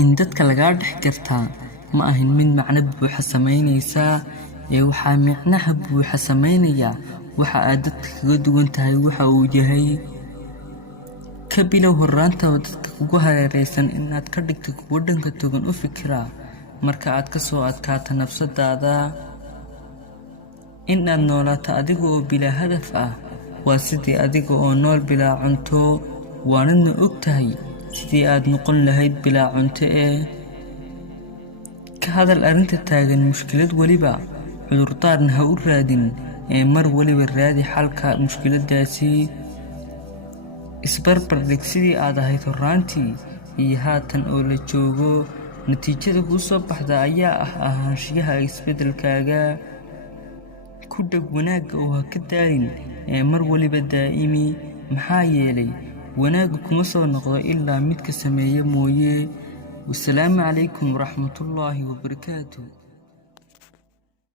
in dadka laga dhex gartaa ma ahin mid macno buuxa sameynaysa ee waxa micnaha buuxa sameynaya waxa aad dadka kaga duwan tahay waxa uu yahay ka bilow horraanta dadka kugu hareeraysan inaad ka dhigto kuwa dhanka togan u fikira marka aad ka soo adkaato nafsadaada inaad noolaato adiga oo bila hadaf ah waa sidii adiga oo nool bila cunto waana ogtahay sidii aad noqon lahayd bila cunto ka hadal arinta taagan mushkilad waliba cudurdaarna ha u raadin mar waliba raadi xalka mushkiladaasi isbarbar dhig sidii aad ahayd horraantii iyo haatan oo la joogo natiijada ku soo baxda ayaa ah ahaanshiyaha isbedelkaaga ku dhag wanaagga oo ha ka daalin mar waliba daa'imi maxaa yeelay wanaaggu kuma soo noqdo ilaa midka sameeya mooye. والسلام عليكم ورحمة الله وبركاته.